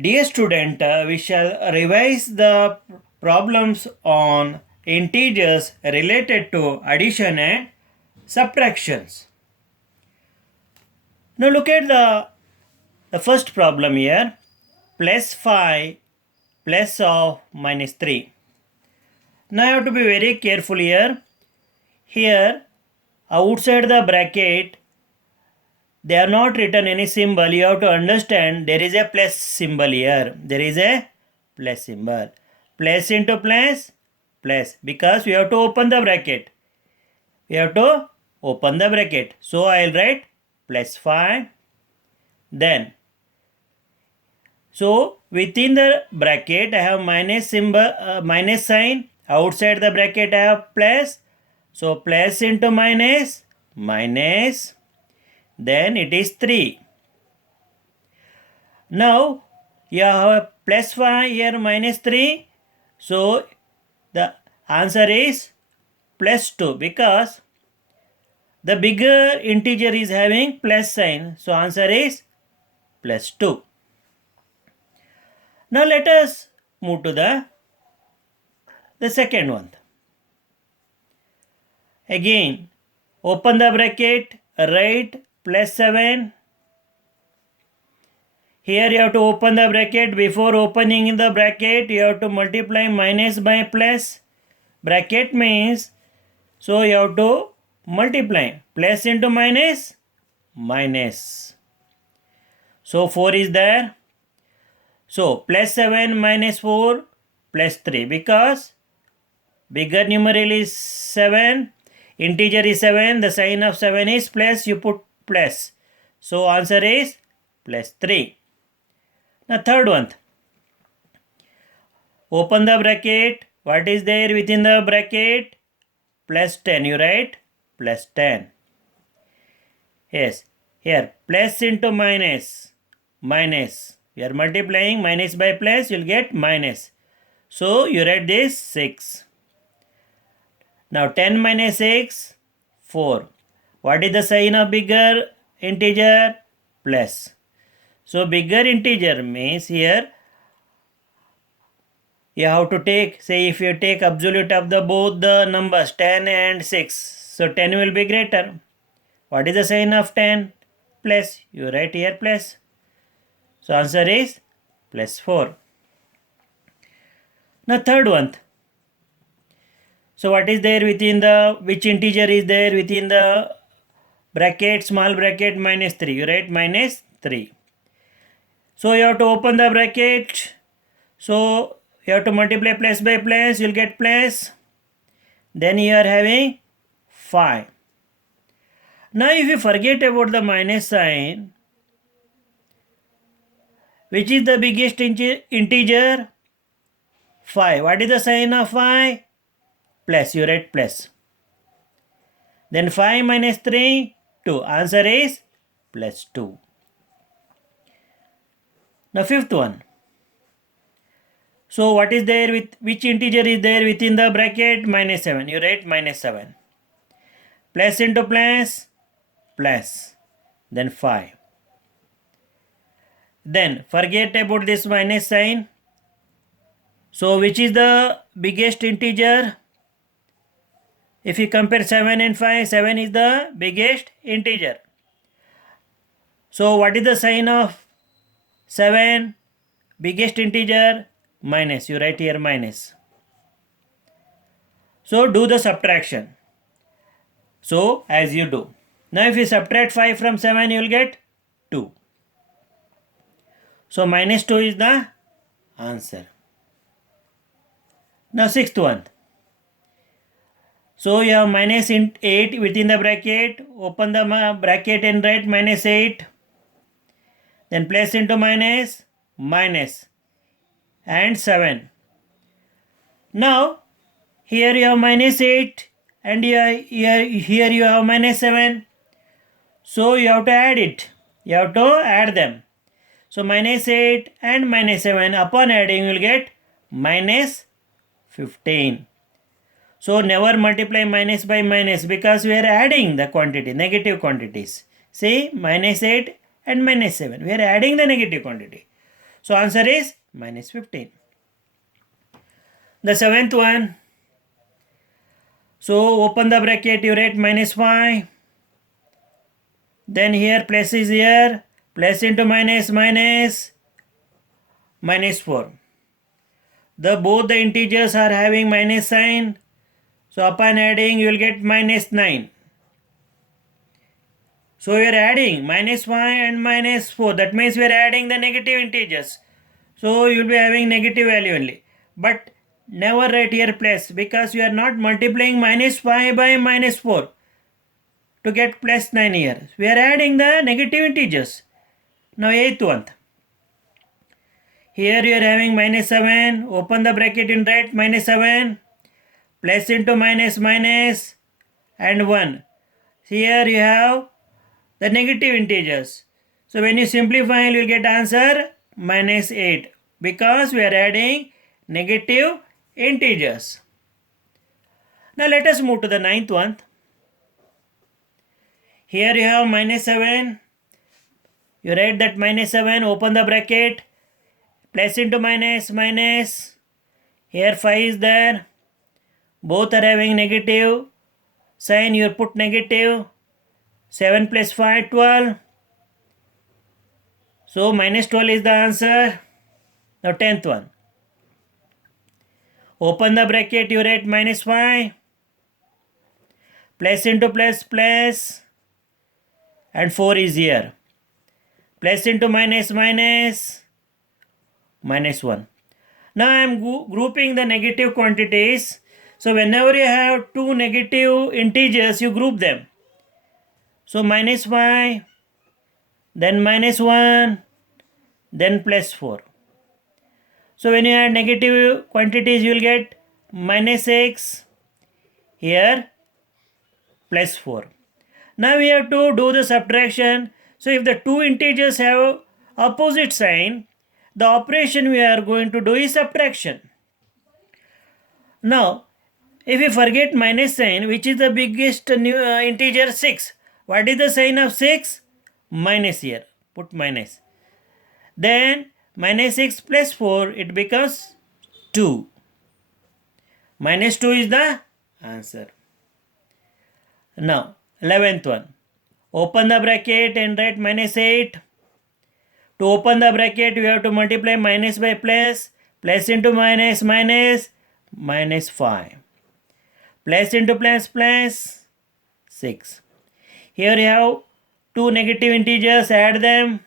Dear student, we shall revise the problems on integers related to addition and subtractions. Now look at the first problem here. Plus 5 plus of minus 3. Now you have to be very careful here. Here outside the bracket they are not written any symbol. You have to understand there is a plus symbol here. There is a plus symbol. Plus into plus, plus. Because we have to open the bracket. We have to open the bracket. So I will write plus 5. Then, so within the bracket I have minus symbol, minus sign. Outside the bracket I have plus. So plus into minus, minus. Then it is 3. Now you have plus 5 here minus 3. So the answer is plus 2 because the bigger integer is having plus sign. So answer is plus 2. Now let us move to the second one. Again open the bracket, write plus 7. Here you have to open the bracket. Before opening the bracket you have to multiply minus by plus. Bracket means, so you have to multiply plus into minus, minus. So 4 is there. So plus 7 minus 4 plus 3 because bigger numeral is 7, integer is 7, the sign of 7 is plus, you put plus. So answer is plus 3. Now third one. Open the bracket. What is there within the bracket? Plus 10. You write plus 10. Yes. Here plus into minus. Minus. We are multiplying minus by plus. You will get minus. So you write this 6. Now 10 minus 6, 4. What is the sign of bigger integer? Plus. So bigger integer means here you have to take, say if you take absolute of the both the numbers 10 and 6. So 10 will be greater. What is the sign of 10? Plus. You write here plus. So answer is plus 4. Now third one. So what is there within the, which integer is there within the bracket, small bracket minus 3. You write minus 3. So you have to open the bracket. So you have to multiply plus by plus. You will get plus. Then you are having 5. Now if you forget about the minus sign, which is the biggest integer? 5. What is the sign of 5? Plus. You write plus. Then 5 minus 3, 2. Answer is plus 2. Now fifth one. So what is there with, which integer is there within the bracket? Minus 7. You write minus 7. Plus into plus, plus. Then 5. Then forget about this minus sign. So which is the biggest integer? If you compare 7 and 5, 7 is the biggest integer. So what is the sign of 7? Biggest integer? Minus. You write here minus. So do the subtraction. So as you do. Now if you subtract 5 from 7, you will get 2. So minus 2 is the answer. Now sixth one. So you have minus 8 within the bracket. Open the bracket and write minus 8. Then plus into minus, minus. And 7. Now here you have minus 8 and here you have minus 7. So you have to add it. You have to add them. So minus 8 and minus 7 upon adding you will get minus 15. So never multiply minus by minus because we are adding the quantity, negative quantities. See minus 8 and minus 7. We are adding the negative quantity. So answer is minus 15. The seventh one. So open the bracket, you write minus 5. Then here plus is here. Plus into minus, minus 4. Both the integers are having minus sign. So upon adding you will get minus 9. So we are adding minus 5 and minus 4. That means we are adding the negative integers. So you will be having negative value only. But never write here plus, because we are not multiplying minus 5 by minus 4 to get plus 9 here. We are adding the negative integers. Now eighth one. Here you are having minus 7. Open the bracket and write minus 7. Plus into minus, minus and 1. Here you have the negative integers. So when you simplify, you will get answer minus 8, because we are adding negative integers. Now let us move to the ninth one. Here you have minus 7. You write that minus 7, open the bracket, plus into minus, minus. Here 5 is there. Both are having negative sign, you put negative. 7 plus 5, 12. So minus 12 is the answer. Now 10th one. Open the bracket, you write minus 5. Plus into plus, plus. And 4 is here. Plus into minus, minus. Minus 1. Now I am grouping the negative quantities. So whenever you have two negative integers, you group them. So minus 5, then minus 1, then plus 4. So when you add negative quantities, you will get minus 6, here plus 4. Now we have to do the subtraction. So if the two integers have opposite sign, the operation we are going to do is subtraction. Now if we forget minus sign, which is the biggest integer, 6. What is the sign of 6? Minus here. Put minus. Then minus 6 plus 4, it becomes 2. Minus 2 is the answer. Now 11th one. Open the bracket and write minus 8. To open the bracket, you have to multiply minus by plus. Plus into minus, minus. Minus 5. Plus into plus, plus 6. Here you have two negative integers, add them.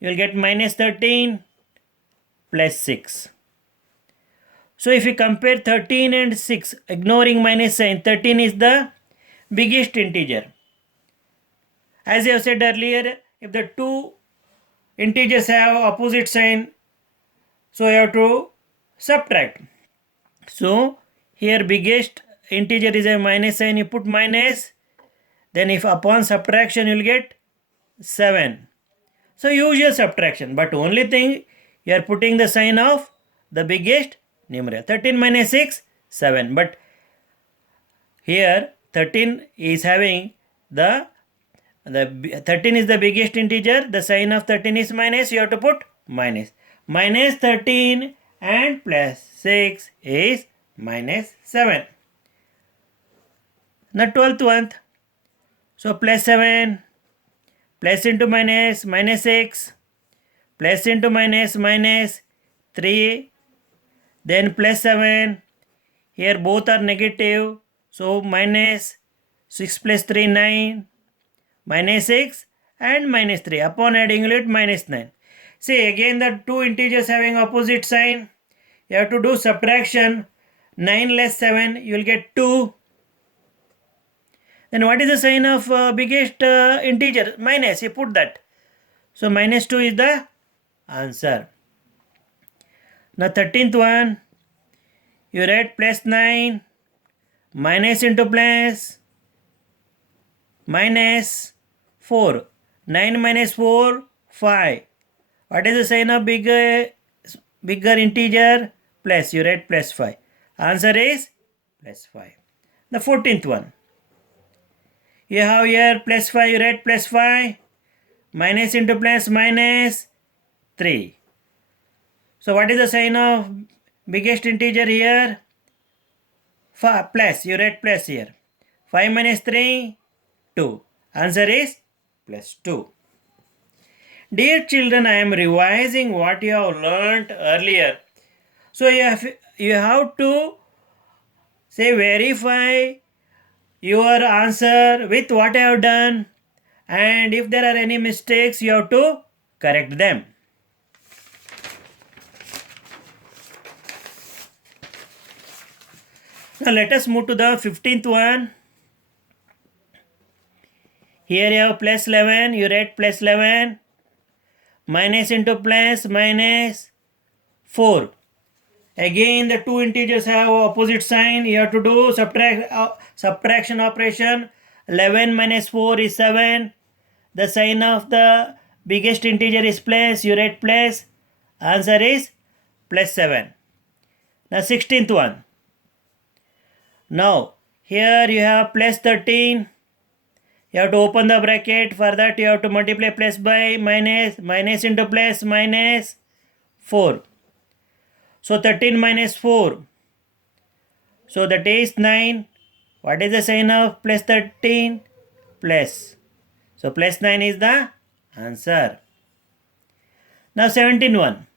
You will get minus 13 plus 6. So if you compare 13 and 6, ignoring minus sign, 13 is the biggest integer. As I have said earlier, if the two integers have opposite sign, so you have to subtract. So here biggest integer is a minus sign, you put minus. Then if upon subtraction you will get 7. So use your subtraction, but only thing you are putting the sign of the biggest numerator. 13 minus 6, 7. But here 13 is having the 13 is the biggest integer. The sign of 13 is minus. You have to put minus. Minus 13 and plus 6 is minus 7. Now 12th one. So plus 7, plus into minus, minus 6, plus into minus, minus 3, then plus 7. Here both are negative. So minus 6 plus 3, 9, minus 6 and minus 3. Upon adding, you will get minus 9. See, again the two integers having opposite sign. You have to do subtraction. 9 less 7, you will get 2. Then what is the sign of biggest integer? Minus, you put that. So minus 2 is the answer. Now 13th one, you write plus 9, minus into plus, minus 4. 9 minus 4, 5. What is the sign of bigger integer? Plus, you write plus 5. Answer is plus 5. The 14th one. You have here plus 5, you write plus 5. Minus into plus, minus 3. So what is the sign of biggest integer here? Plus, you write plus here. 5 minus 3, 2. Answer is plus 2. Dear children, I am revising what you have learnt earlier. So you have to say verify your answer with what I have done, and if there are any mistakes you have to correct them. Now let us move to the 15th one. Here you have plus 11, you write plus 11, minus into plus minus 4. Again the two integers have opposite sign, you have to do subtraction operation. 11 minus 4 is 7. The sign of the biggest integer is plus, you write plus. Answer is plus 7. Now 16th one. Now here you have plus 13. You have to open the bracket. For that you have to multiply plus by minus, minus into plus minus 4. So 13 minus 4. So that is 9. What is the sign of plus 13? Plus. So plus 9 is the answer. Now 17 one.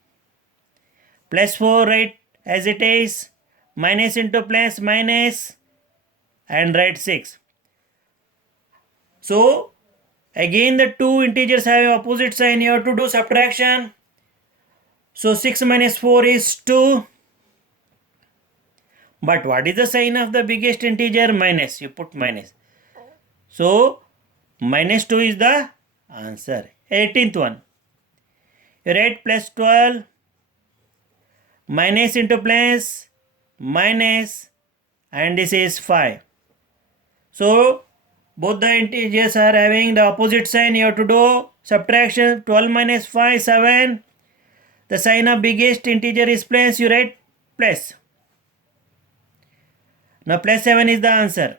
Plus 4 write as it is. Minus into plus minus and write 6. So again the two integers have opposite sign, you have to do subtraction. So 6 minus 4 is 2. But what is the sign of the biggest integer? Minus. You put minus. So minus 2 is the answer. 18th one. You write plus 12. Minus into plus minus, and this is 5. So both the integers are having the opposite sign. You have to do subtraction. 12 minus 5, 7. The sign of biggest integer is plus. You write plus. Now plus 7 is the answer.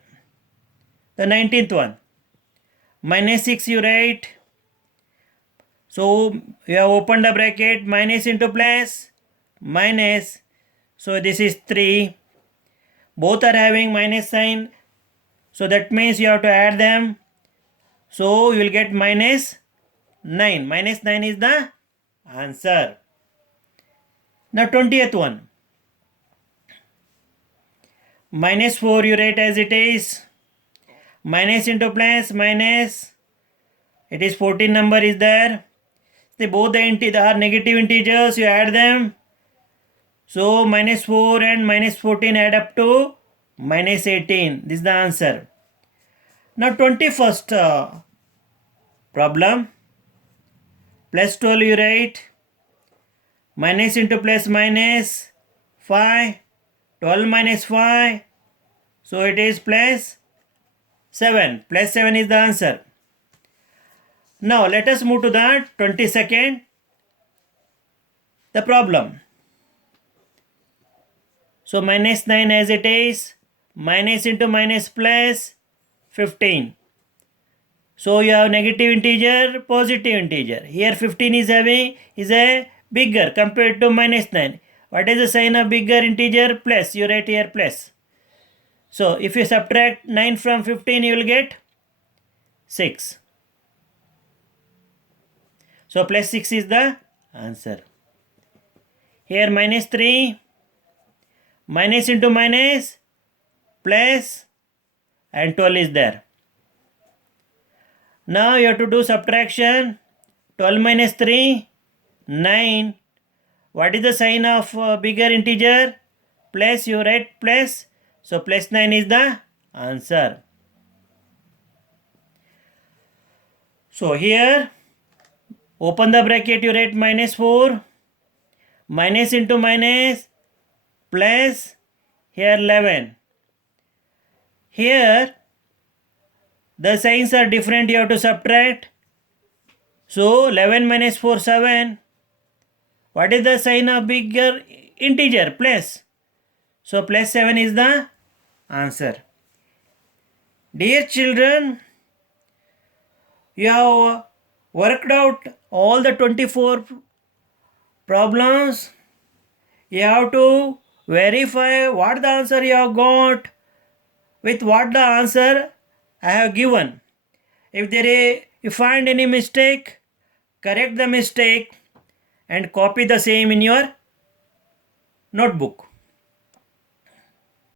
The 19th one. Minus 6 you write. So you have opened the bracket. Minus into plus minus. So this is 3. Both are having minus sign. So that means you have to add them. So you will get minus 9. Minus 9 is the answer. Now 20th one. Minus 4 you write as it is. Minus into plus minus. It is 14 number is there. Both the are negative integers. You add them. So minus 4 and minus 14 add up to minus 18. This is the answer. Now 21st problem. Plus 12 you write. Minus into plus minus 5. 12 minus 5. So it is plus 7. Plus 7 is the answer. Now let us move to the 22nd. The problem. So minus 9 as it is. Minus into minus plus 15. So you have negative integer, positive integer. Here 15 is a bigger compared to minus 9. What is the sign of bigger integer? Plus. You write here plus. So if you subtract 9 from 15, you will get 6. So plus 6 is the answer. Here minus 3. Minus into minus plus and 12 is there. Now you have to do subtraction. 12 minus 3, 9. What is the sign of bigger integer? Plus. You write plus. So plus 9 is the answer. So here open the bracket, you write minus 4. Minus into minus plus. Here 11. Here the signs are different, you have to subtract. So 11 minus 4, 7. What is the sign of bigger integer? Plus. So plus 7 is the answer. Dear children, you have worked out all the 24 problems. you have to verify what the answer you have got with what the answer I have given. If you find any mistake, correct the mistake and copy the same in your notebook.